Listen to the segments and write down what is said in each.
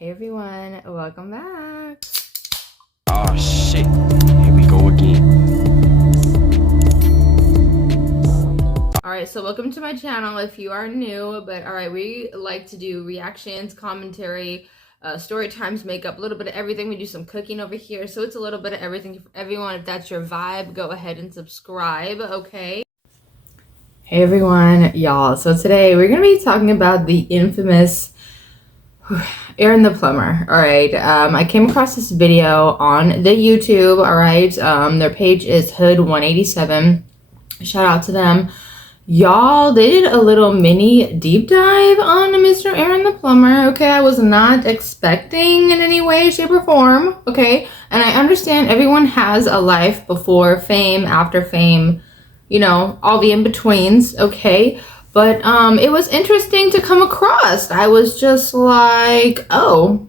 Hey everyone, welcome back. Oh shit, here we go again. Alright, so welcome to my channel if you are new, but alright, we like to do reactions, commentary, story times, makeup, a little bit of everything. We do some cooking over here, so it's a little bit of everything for everyone. If that's your vibe, go ahead and subscribe, okay? Hey everyone, y'all. So today we're gonna be talking about the infamous Aaron the Plumber. All right, I came across this video on the YouTube. All right, their page is Hood187. Shout out to them. Y'all, they did a little mini deep dive on Mr. Aaron the Plumber. Okay, I was not expecting in any way, shape, or form. Okay, and I understand everyone has a life before fame, after fame, you know, all the in-betweens. Okay, but it was interesting to come across. I was just like, oh.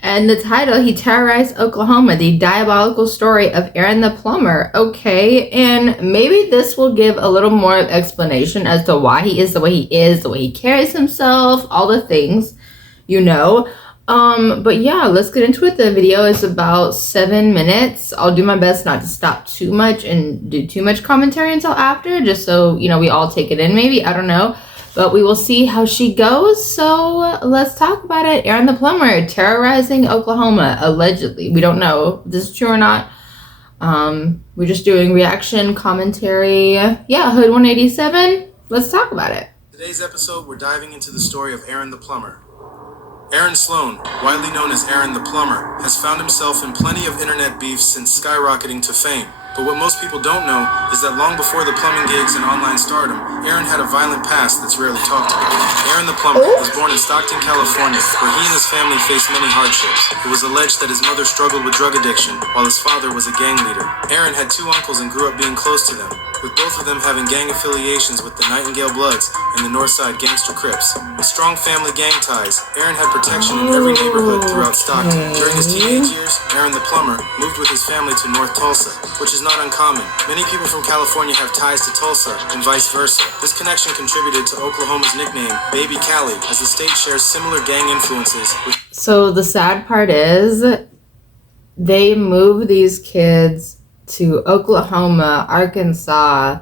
And the title, He Terrorized Oklahoma, the diabolical story of Aaron the Plumber. Okay, and maybe this will give a little more explanation as to why he is, the way he carries himself, all the things, you know. But yeah, let's get into it. The video is about 7 minutes. I'll do my best not to stop too much and do too much commentary until after, just so, you know, we all take it in maybe. I don't know. But we will see how she goes. So let's talk about it. Aaron the Plumber terrorizing Oklahoma, allegedly. We don't know if this is true or not. We're just doing reaction, commentary. Yeah, Hood187. Let's talk about it. Today's episode, we're diving into the story of Aaron the Plumber. Aaron Sloan, widely known as Aaron the Plumber, has found himself in plenty of internet beef since skyrocketing to fame. But what most people don't know is that long before the plumbing gigs and online stardom, Aaron had a violent past that's rarely talked about. Aaron the Plumber was born in Stockton, California, where he and his family faced many hardships. It was alleged that his mother struggled with drug addiction, while his father was a gang leader. Aaron had 2 uncles and grew up being close to them, with both of them having gang affiliations with the Nightingale Bloods and the Northside Gangster Crips. With strong family gang ties, Aaron had protection in every neighborhood throughout Stockton. During his teenage years, Aaron the Plumber moved with his family to North Tulsa, which is not uncommon. Many people from California have ties to Tulsa, and vice versa. This connection contributed to Oklahoma's nickname, Baby Cali, as the state shares similar gang influences with... So the sad part is, they move these kids to Oklahoma, Arkansas,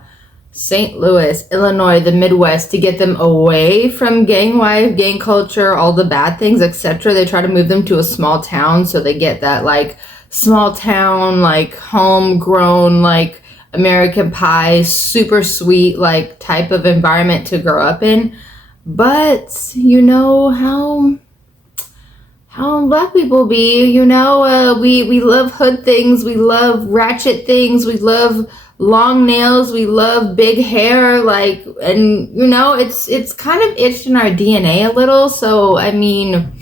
St. Louis, Illinois, the Midwest, to get them away from gang life, gang culture, all the bad things, etc. They try to move them to a small town so they get that, like, small town, like, homegrown, like, American Pie, super sweet, like, type of environment to grow up in. But you know how black people be, you know, we love hood things, we love ratchet things, we love long nails, we love big hair, like, and you know, it's kind of itched in our DNA a little. So I mean,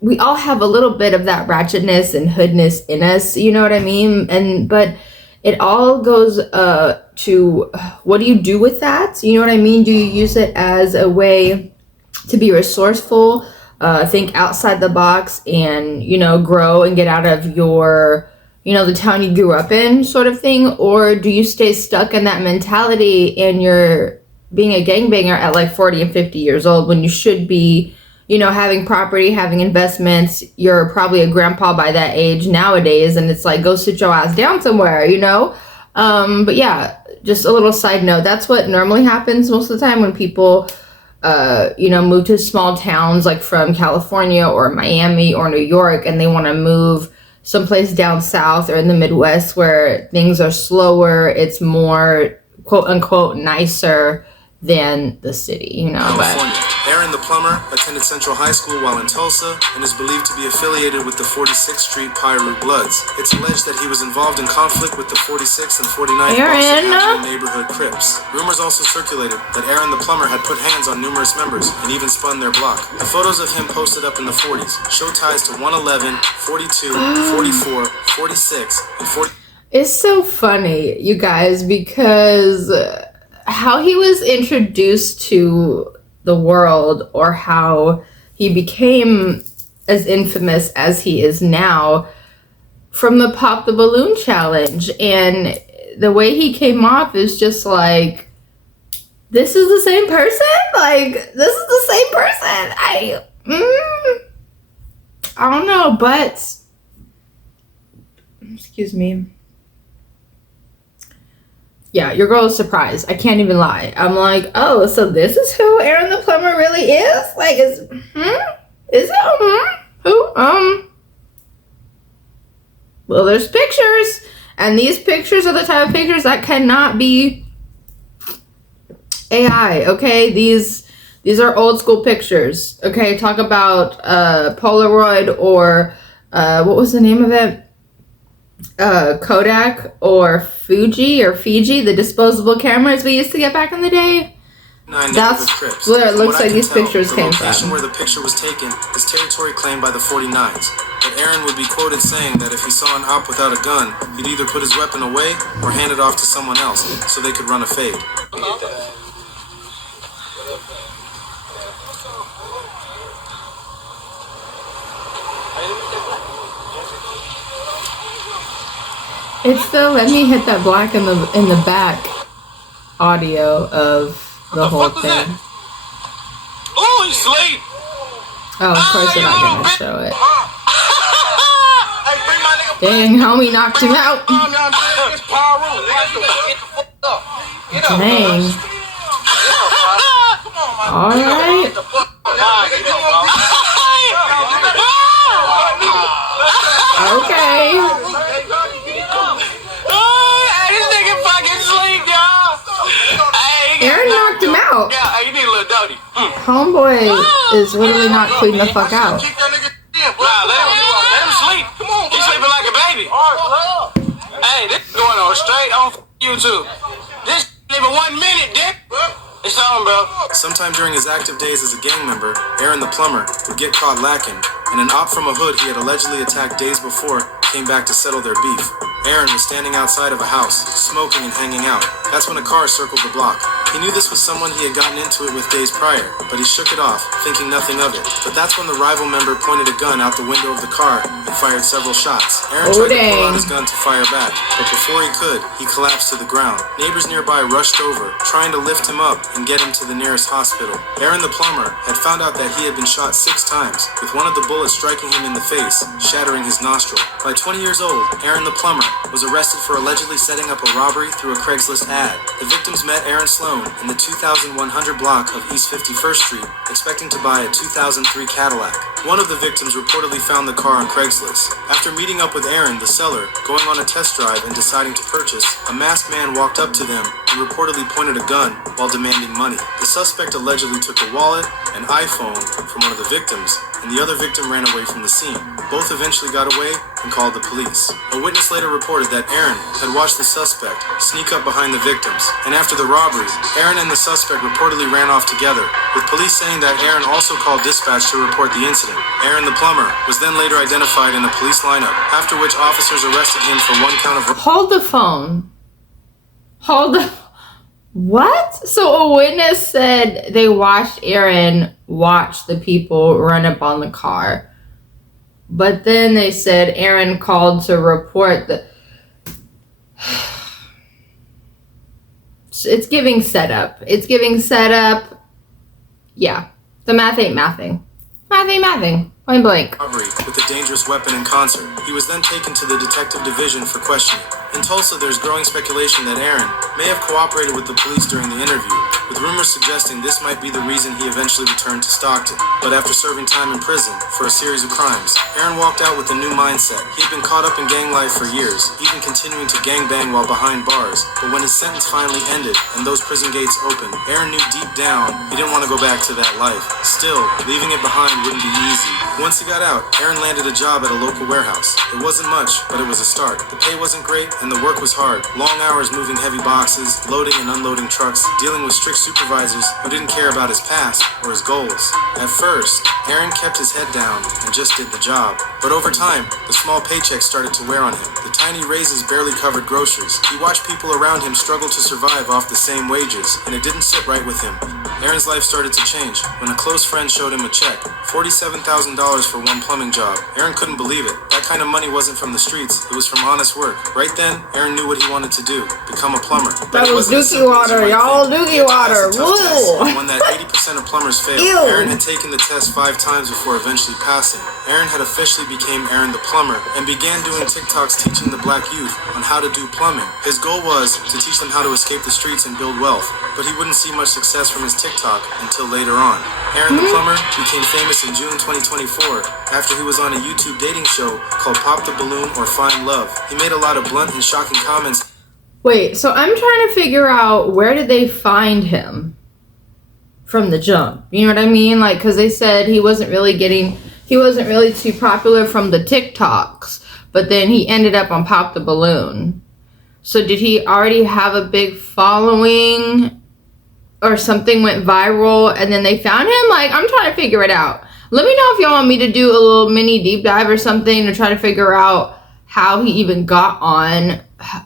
we all have a little bit of that ratchetness and hoodness in us, you know what I mean? But it all goes to what do you do with that? You know what I mean? Do you use it as a way to be resourceful, think outside the box, and, you know, grow and get out of your, you know, the town you grew up in, sort of thing? Or do you stay stuck in that mentality and you're being a gangbanger at like 40 and 50 years old when you should be, you know, having property, having investments? You're probably a grandpa by that age nowadays, and it's like, go sit your ass down somewhere, you know? But yeah, just a little side note, that's what normally happens most of the time when people, you know, move to small towns like from California or Miami or New York, and they want to move someplace down south or in the Midwest where things are slower, it's more, quote unquote, nicer than the city, you know. California. Aaron the Plumber attended Central High School while in Tulsa and is believed to be affiliated with the 46th Street Piru Bloods. It's alleged that he was involved in conflict with the 46th and 49th Boston neighborhood Crips. Rumors also circulated that Aaron the Plumber had put hands on numerous members and even spun their block. The photos of him posted up in the 40s show ties to 111, 42, 44, 46, and 40. It's so funny, you guys, because how he was introduced to the world, or how he became as infamous as he is now, from the Pop the Balloon challenge. And the way he came off is just like, this is the same person? Like, this is the same person? I don't know, but excuse me. Yeah, your girl is surprised. I can't even lie. I'm like, oh, so this is who Aaron the Plumber really is? Like, is it? Who? Well, there's pictures, and these pictures are the type of pictures that cannot be AI. Okay, these are old school pictures. Okay, talk about Polaroid or what was the name of it? Kodak or Fiji, the disposable cameras we used to get back in the day. That's where it looks like these pictures came from. The location where the picture was taken is territory claimed by the 49s. But Aaron would be quoted saying that if he saw an op without a gun, he'd either put his weapon away or hand it off to someone else so they could run a fade. It's still let me hit that black in the back audio of the whole thing. Oh, he's asleep. Oh, of course they're not gonna show it. Dang, homie knocked him out. Dang. Alright. Okay. Aaron knocked him out. Yeah, hey, you need a little dirty. Homeboy is literally not clean the fuck out. Nah, let him sleep. He's sleeping like a baby. Hey, this is going on straight on YouTube. This even 1 minute, dick. It's on, bro. Sometime during his active days as a gang member, Aaron the Plumber would get caught lacking, and an op from a hood he had allegedly attacked days before came back to settle their beef. Aaron was standing outside of a house, smoking and hanging out. That's when a car circled the block. He knew this was someone he had gotten into it with days prior, but he shook it off, thinking nothing of it. But that's when the rival member pointed a gun out the window of the car and fired several shots. Aaron tried to pull out his gun to fire back, but before he could, he collapsed to the ground. Neighbors nearby rushed over, trying to lift him up and get him to the nearest hospital. Aaron the Plumber had found out that he had been shot 6 times, with one of the bullets striking him in the face, shattering his nostril. By 20 years old, Aaron the Plumber was arrested for allegedly setting up a robbery through a Craigslist ad. The victims met Aaron Sloan in the 2100 block of East 51st Street, expecting to buy a 2003 Cadillac. One of the victims reportedly found the car on Craigslist. After meeting up with Aaron, the seller, going on a test drive and deciding to purchase, a masked man walked up to them and reportedly pointed a gun while demanding money. The suspect allegedly took a wallet, an iPhone from one of the victims, and the other victim ran away from the scene. Both eventually got away and called the police. A witness later reported that Aaron had watched the suspect sneak up behind the victims, and after the robbery, Aaron and the suspect reportedly ran off together, with police saying that Aaron also called dispatch to report the incident. Aaron the Plumber was then later identified in a police lineup, after which officers arrested him for 1 count of... Hold the phone. What? So a witness said they watched Aaron watch the people run up on the car. But then they said Aaron called to report the... It's giving setup. Yeah. The math ain't mathing. Point blank. Robbery with a dangerous weapon in concert. He was then taken to the detective division for questioning. In Tulsa, there's growing speculation that Aaron may have cooperated with the police during the interview, with rumors suggesting this might be the reason he eventually returned to Stockton. But after serving time in prison for a series of crimes, Aaron walked out with a new mindset. He had been caught up in gang life for years, even continuing to gangbang while behind bars. But when his sentence finally ended and those prison gates opened, Aaron knew deep down he didn't want to go back to that life. Still, leaving it behind wouldn't be easy. Once he got out, Aaron landed a job at a local warehouse. It wasn't much, but it was a start. The pay wasn't great, and the work was hard. Long hours moving heavy boxes, loading and unloading trucks, dealing with strict supervisors who didn't care about his past or his goals. At first, Aaron kept his head down and just did the job. But over time, the small paychecks started to wear on him. The tiny raises barely covered groceries. He watched people around him struggle to survive off the same wages, and it didn't sit right with him. Aaron's life started to change when a close friend showed him a check, $47,000 for one plumbing job. Aaron couldn't believe it. That kind of money wasn't from the streets, it was from honest work. Right then, Aaron knew what he wanted to do, become a plumber. That was dookie water, y'all. Dookie water. Woo! One that 80% of plumbers failed. Ew. Aaron had taken the test 5 times before eventually passing. Aaron had officially became Aaron the Plumber and began doing TikToks teaching the black youth on how to do plumbing. His goal was to teach them how to escape the streets and build wealth, but he wouldn't see much success from his TikTok until later on. Aaron the Plumber became famous in June 2024 after he was on a YouTube dating show called Pop the Balloon or Find Love. He made a lot of blunt and shocking comments. Wait, so I'm trying to figure out, where did they find him from the jump? You know what I mean? Like, because they said he wasn't really too popular from the TikToks, but then he ended up on Pop the Balloon. So did he already have a big following, or something went viral and then they found him? Like, I'm trying to figure it out. Let me know if y'all want me to do a little mini deep dive or something to try to figure out how he even got on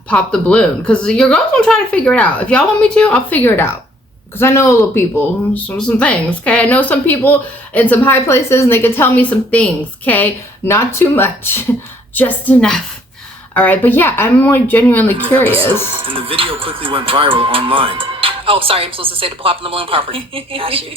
Pop the Balloon. Because your girls gonna try to figure it out. If y'all want me to, I'll figure it out. Because I know little people, some things, okay? I know some people in some high places and they can tell me some things, okay? Not too much, just enough. All right, but yeah, I'm like genuinely curious. And the video quickly went viral online. Oh, sorry, I'm supposed to say the Pop in the Balloon property. Got you.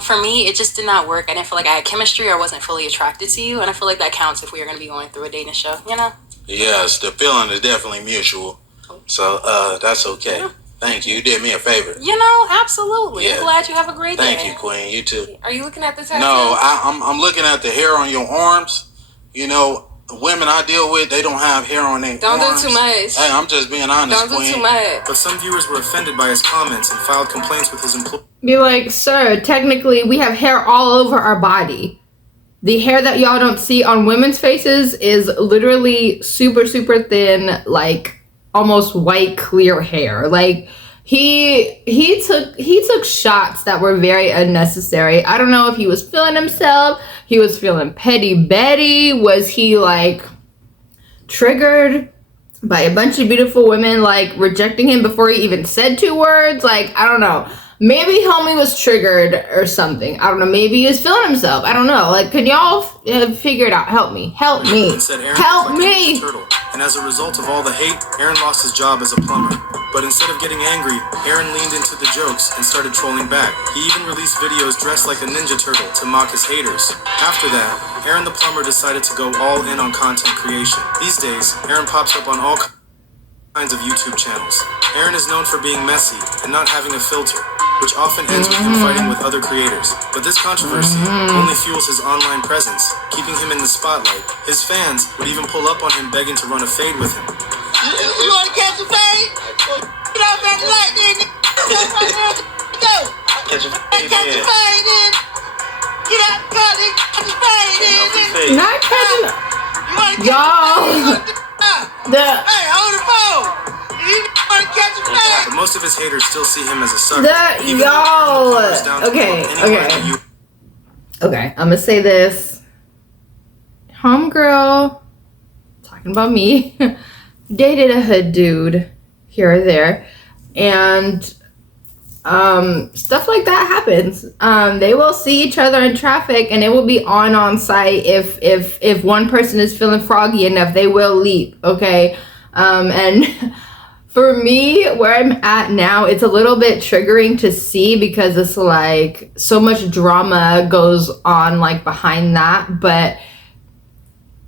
For me, it just did not work. I didn't feel like I had chemistry or wasn't fully attracted to you, and I feel like that counts if we are going to be going through a dating show, you know? Yes, the feeling is definitely mutual. So, that's okay. Yeah. Thank you. You did me a favor. You know, absolutely. Yeah. I'm glad you have a great day. Thank you, Queen. You too. Are you looking at the tattoo? No, I'm looking at the hair on your arms. You know, the women I deal with, they don't have hair on their Don't arms. do too much. Hey, I'm just being honest, Don't do Queen. too much. But some viewers were offended by his comments and filed complaints with his employer. Be like, sir, technically we have hair all over our body. The hair that y'all don't see on women's faces is literally super, super thin, like almost white, clear hair. Like, he took shots that were very unnecessary. I don't know if he was feeling himself. He was feeling petty Betty. Was he like triggered by a bunch of beautiful women like rejecting him before he even said 2 words? Like, I don't know. Maybe homie was triggered or something. I don't know. Maybe he was feeling himself. I don't know. Like, can y'all figure it out? Help me. Help me. Help me. And as a result of all the hate, Aaron lost his job as a plumber. But instead of getting angry, Aaron leaned into the jokes and started trolling back. He even released videos dressed like a Ninja Turtle to mock his haters. After that, Aaron the Plumber decided to go all in on content creation. These days, Aaron pops up on all kinds of YouTube channels. Aaron is known for being messy and not having a filter, which often ends with him fighting with other creators. But this controversy only fuels his online presence, keeping him in the spotlight. His fans would even pull up on him begging to run a fade with him. You want to catch a fade? Get off that light, nigga. Go. Catch a Catch a fade, then. Get out the car, nigga. Catch a fade, then. Not catching. You want to catch Y'all. a fade? Hey, hold the phone. You want to catch a fade? But most of his haters still see him as a sucker. Okay, I'm gonna say this. Homegirl, talking about me, dated a hood dude here or there, and stuff like that happens. They will see each other in traffic and it will be on site. If one person is feeling froggy enough, they will leap, okay? And for me, where I'm at now, it's a little bit triggering to see because it's like so much drama goes on like behind that. But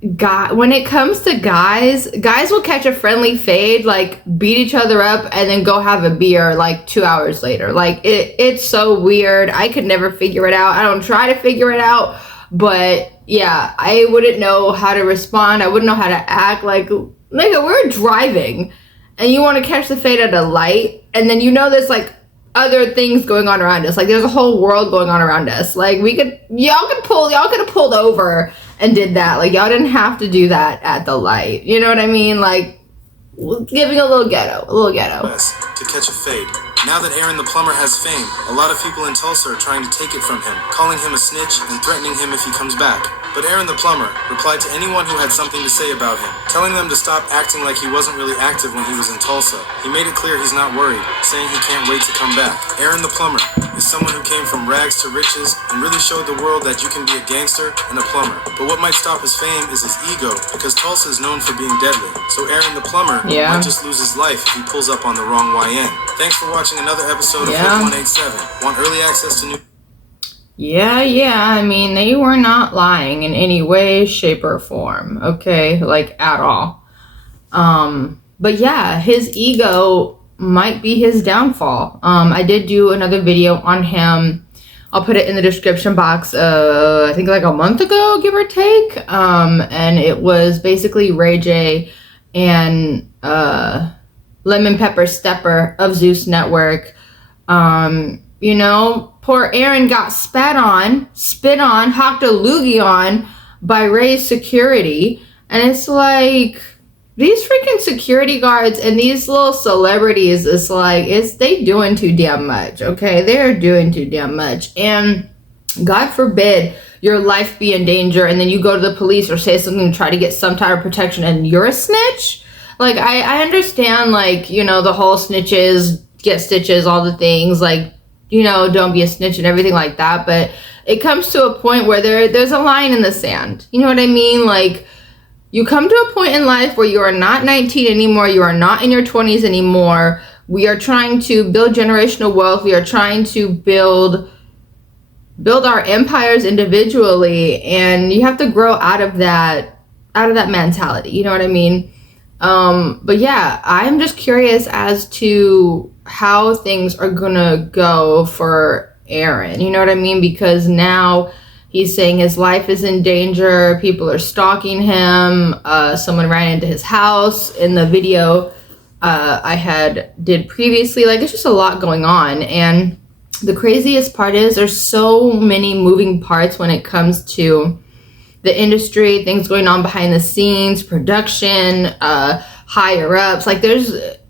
when it comes to guys will catch a friendly fade, like beat each other up and then go have a beer like 2 hours later. Like it's so weird. I could never figure it out. I don't try to figure it out, but yeah, I wouldn't know how to respond. I wouldn't know how to act. Like, nigga, we're driving and you want to catch the fade at a light, and then you know there's like other things going on around us. Like there's a whole world going on around us. Like y'all could have pulled over and did that. Like y'all didn't have to do that at the light. You know what I mean? Like giving a little ghetto. To catch a fade. Now that Aaron the Plumber has fame, a lot of people in Tulsa are trying to take it from him, calling him a snitch and threatening him if he comes back. But Aaron the Plumber replied to anyone who had something to say about him, telling them to stop acting like he wasn't really active when he was in Tulsa. He made it clear he's not worried, saying he can't wait to come back. Aaron the Plumber is someone who came from rags to riches and really showed the world that you can be a gangster and a plumber. But what might stop his fame is his ego, because Tulsa is known for being deadly. So Aaron the Plumber might just lose his life if he pulls up on the wrong YN. Thanks for watching another episode of 5187. Want early access to new... Yeah, I mean, they were not lying in any way, shape, or form, okay? Like, at all. But yeah, his ego might be his downfall. I did do another video on him. I'll put it in the description box, I think like a month ago, give or take. And it was basically Ray J and Lemon Pepper Stepper of Zeus Network. You know, poor Aaron got spit on, hocked a loogie on by Ray's security. And it's like, these freaking security guards and these little celebrities, it's like, they doing too damn much, okay? They're doing too damn much. And God forbid your life be in danger and then you go to the police or say something to try to get some type of protection and you're a snitch? Like, I understand, like, you know, the whole snitches get stitches, all the things, like, you know, don't be a snitch and everything like that. But it comes to a point where there's a line in the sand. You know what I mean? Like, you come to a point in life where you are not 19 anymore. You are not in your 20s anymore. We are trying to build generational wealth. We are trying to build our empires individually. And you have to grow out of that mentality. You know what I mean? But yeah, I'm just curious as to how things are gonna go for Aaron. You know what I mean? Because now he's saying his life is in danger. People are stalking him. Someone ran into his house in the video I did previously. Like, it's just a lot going on. And the craziest part is there's so many moving parts when it comes to the industry, things going on behind the scenes, production, higher ups. Like,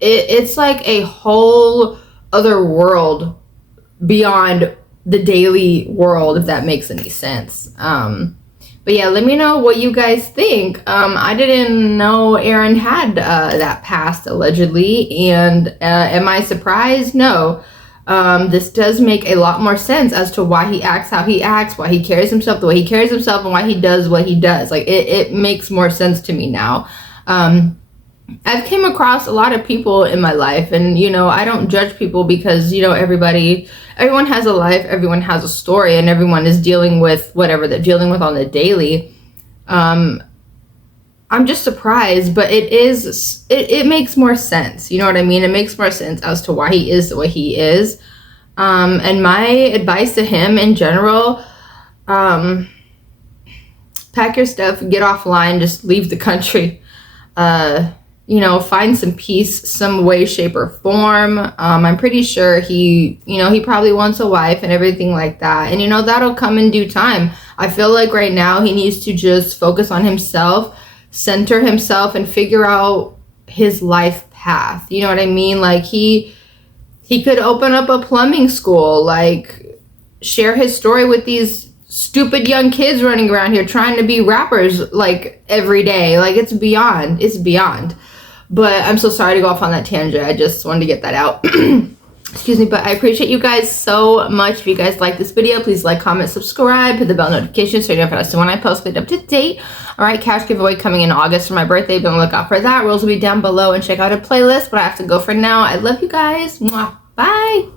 it's like a whole other world beyond the daily world, if that makes any sense. But yeah, let me know what you guys think. I didn't know Aaron had that past, allegedly, and am I surprised? No. This does make a lot more sense as to why he acts how he acts, why he carries himself the way he carries himself, and why he does what he does. Like, it makes more sense to me now. I've came across a lot of people in my life, and, you know, I don't judge people because, you know, everyone has a life, everyone has a story, and everyone is dealing with whatever they're dealing with on the daily. I'm just surprised, but it makes more sense. You know what I mean? It makes more sense as to why he is the way he is. And my advice to him in general, pack your stuff, get offline, just leave the country. You know, find some peace, some way, shape, or form. I'm pretty sure he probably wants a wife and everything like that. And, you know, that'll come in due time. I feel like right now he needs to just focus on himself, center himself, and figure out his life path. You know what I mean? Like, he could open up a plumbing school, like, share his story with these stupid young kids running around here trying to be rappers, like, every day. Like, it's beyond. But I'm so sorry to go off on that tangent. I just wanted to get that out. Excuse me, but I appreciate you guys so much. If you guys like this video, please like, comment, subscribe, hit the bell notification so you know when I post it up to date. All right, cash giveaway coming in August for my birthday. Be on the lookout for that. Rules will be down below, and check out a playlist. But I have to go for now. I love you guys. Mwah. Bye.